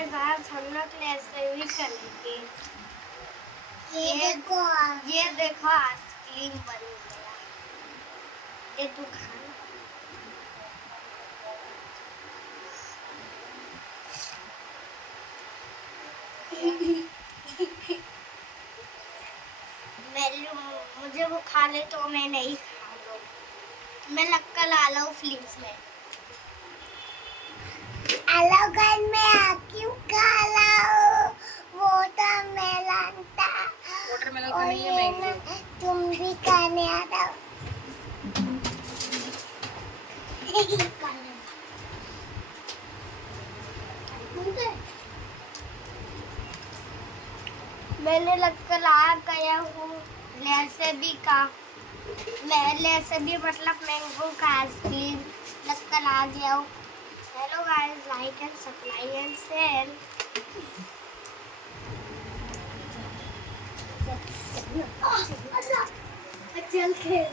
Guys आज हम लोग ऐसे भी करेंगे। ये देखो आइसक्रीम बन गया। ये तू खा। मुझे वो खा ले तो मैं नहीं खा लूँ। मैं लक्का ला लूँ फ्लिप्स में। हेलो गाइस मैं आक्यू खा लाऊं वाटरमेलन था। वाटरमेलन का नहीं है मैंगो। तुम भी खाने आ जाओ। मैंने लक्का ला गया हूँ लेसेबी का। मैं लेसेबी मतलब मैंगो का आइसक्रीम लक्का ला गया हूँ। Hello guys like and subscribe and share. चल खेल।